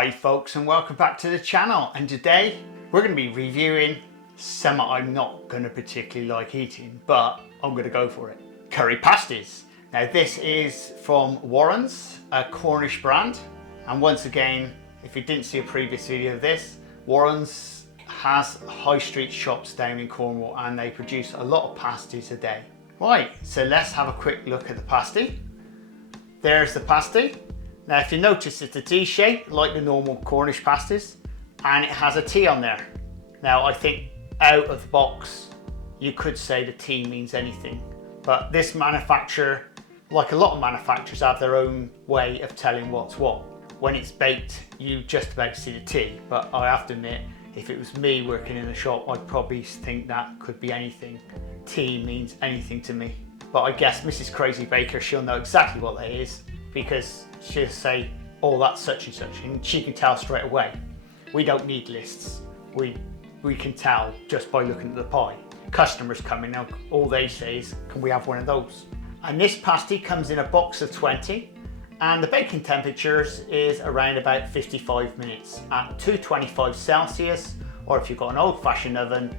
Hi folks, and welcome back to the channel, and today we're going to be reviewing something I'm not going to particularly like eating, but I'm going to go for it. Curry pasties. Now this is from Warren's, a Cornish brand, and once again, if you didn't see a previous video of this, Warren's has high street shops down in Cornwall and they produce a lot of pasties a day. Right, so let's have a quick look at the pasty. There's the pasty. Now if you notice, it's a T shape like the normal Cornish pasties, and it has a T on there. Now I think out of the box you could say the T means anything, but this manufacturer, like a lot of manufacturers, have their own way of telling what's what. When it's baked you just about see the T, but I have to admit, if it was me working in a shop, I'd probably think that could be anything. T means anything to me, but I guess Mrs. Crazy Baker, she'll know exactly what that is, because she'll say, oh, that's such and such, and she can tell straight away. We don't need lists. We can tell just by looking at the pie. Customers come in, now all they say is, can we have one of those? And this pasty comes in a box of 20, and the baking temperatures is around about 55 minutes at 225 Celsius, or if you've got an old-fashioned oven,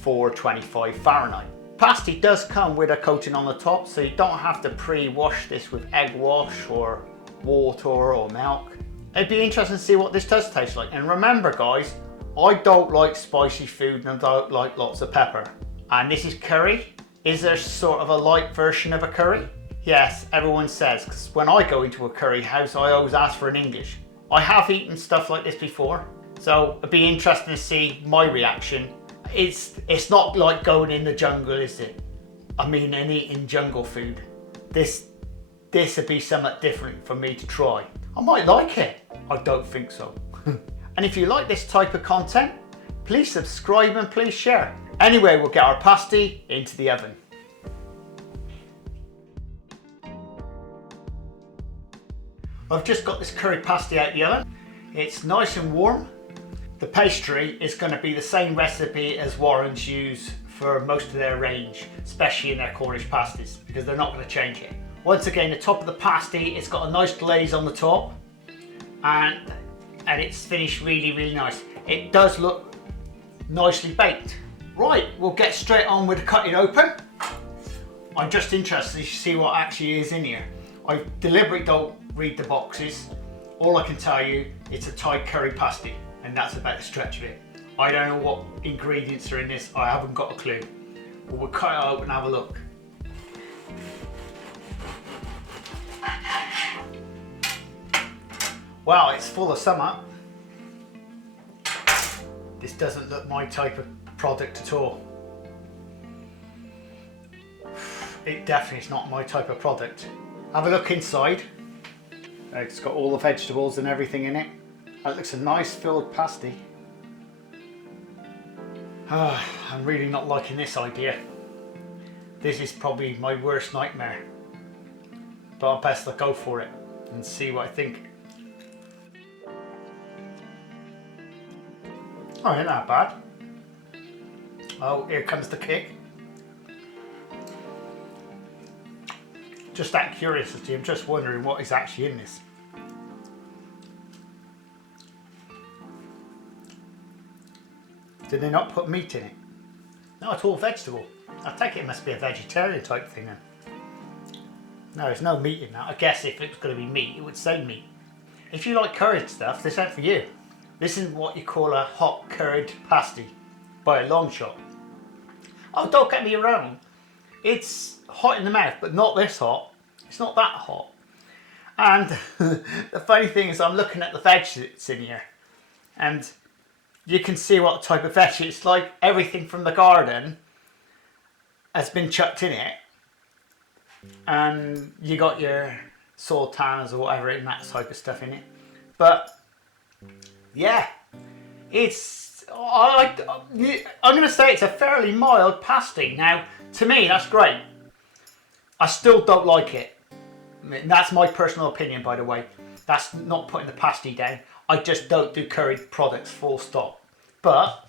425 Fahrenheit. Pasty does come with a coating on the top, so you don't have to pre-wash this with egg wash or water or milk. It'd be interesting to see what this does taste like. And remember guys, I don't like spicy food and I don't like lots of pepper. And this is curry. Is there sort of a light version of a curry? Yes, everyone says, because when I go into a curry house, I always ask for an English. I have eaten stuff like this before, so it'd be interesting to see my reaction. It's not like going in the jungle, is it? I mean, and eating jungle food. This would be somewhat different for me to try. I might like it. I don't think so. And if you like this type of content, please subscribe and please share. Anyway, we'll get our pasty into the oven. I've just got this curry pasty out the oven. It's nice and warm. The pastry is going to be the same recipe as Warren's use for most of their range, especially in their Cornish pasties, because they're not going to change it. Once again, the top of the pasty, it's got a nice glaze on the top, and it's finished really nice. It does look nicely baked. Right, we'll get straight on with cutting open. I'm just interested to see what actually is in here. I deliberately don't read the boxes. All I can tell you, it's a Thai curry pasty, and that's about the stretch of it. I don't know what ingredients are in this, I haven't got a clue. But we'll cut it open and have a look. Wow, it's full of summer. This doesn't look my type of product at all. It definitely is not my type of product. Have a look inside. It's got all the vegetables and everything in it. That looks a nice filled pasty. I'm really not liking this idea. This is probably my worst nightmare. But I best go for it and see what I think. Oh, ain't that bad. Oh, here comes the kick. Just out of curiosity, I'm just wondering what is actually in this. Did they not put meat in it? No, it's all vegetable. I take it must be a vegetarian type thing then. No, there's no meat in that. I guess if it was going to be meat, it would say meat. If you like curried stuff, this ain't for you. This isn't what you call a hot curried pasty by a long shot. Oh, don't get me wrong. It's hot in the mouth, but not this hot. It's not that hot. And the funny thing is, I'm looking at the veg that's in here, and you can see what type of veg. It's like everything from the garden has been chucked in it, and you got your sultanas or whatever and that type of stuff in it. But yeah, I'm going to say it's a fairly mild pasty. Now, to me, that's great. I still don't like it. That's my personal opinion, by the way. That's not putting the pasty down. I just don't do curried products, full stop. But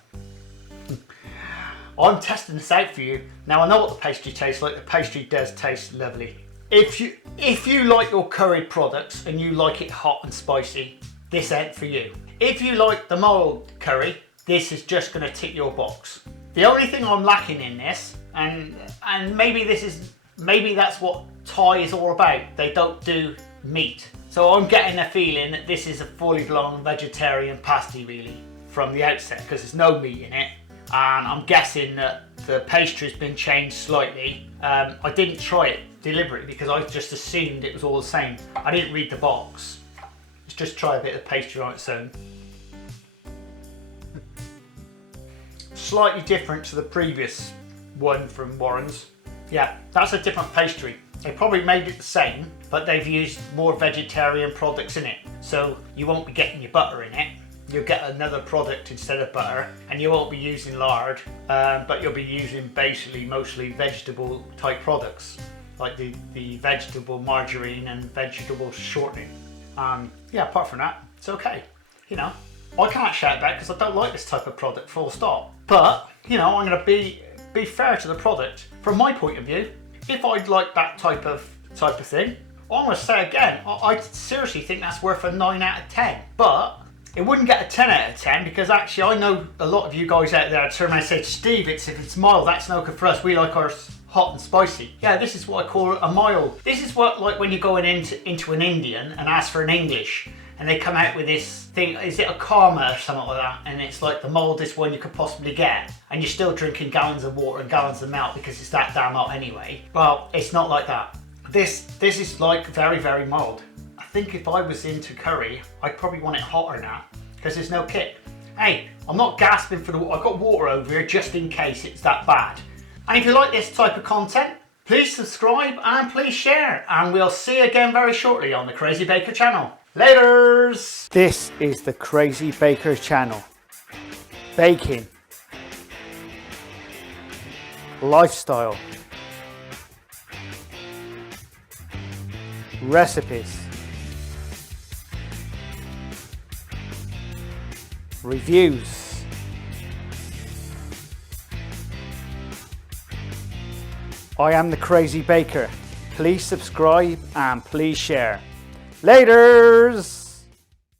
I'm testing this out for you. Now I know what the pastry tastes like. The pastry does taste lovely. If you like your curried products and you like it hot and spicy, this ain't for you. If you like the mould curry, this is just going to tick your box. The only thing I'm lacking in this, and maybe that's what Thai is all about. They don't do meat. So I'm getting a feeling that this is a fully blown vegetarian pasty really from the outset, because there's no meat in it. And I'm guessing that the pastry's been changed slightly. I didn't try it deliberately because I just assumed it was all the same. I didn't read the box. Let's just try a bit of pastry on its own. Slightly different to the previous one from Warren's. Yeah, that's a different pastry. They probably made it the same, but they've used more vegetarian products in it. So you won't be getting your butter in it. You'll get another product instead of butter, and you won't be using lard, but you'll be using basically mostly vegetable type products, like the vegetable margarine and vegetable shortening. Yeah, apart from that, it's okay. You know, I can't shout back because I don't like this type of product, full stop. But, you know, I'm going to be fair to the product. From my point of view, if I'd like that type of thing, I'm going to say again, I seriously think that's worth a 9 out of 10. But it wouldn't get a 10 out of 10 because actually I know a lot of you guys out there turn around and say, Steve, if it's mild, that's no good for us. We like ours hot and spicy. Yeah, this is what I call a mild. This is what, like when you're going into an Indian and ask for an English, and they come out with this thing, is it a karma or something like that? And it's like the mildest one you could possibly get. And you're still drinking gallons of water and gallons of milk because it's that damn hot anyway. Well, it's not like that. This is like very, very mild. I think if I was into curry, I'd probably want it hotter now because there's no kick. Hey, I'm not gasping for the water. I've got water over here just in case it's that bad. And if you like this type of content, please subscribe and please share. And we'll see you again very shortly on the Crazy Baker channel. Laters! This is the Crazy Baker channel. Baking. Lifestyle. Recipes. Reviews. I am the Crazy Baker. Please subscribe and please share. Laters!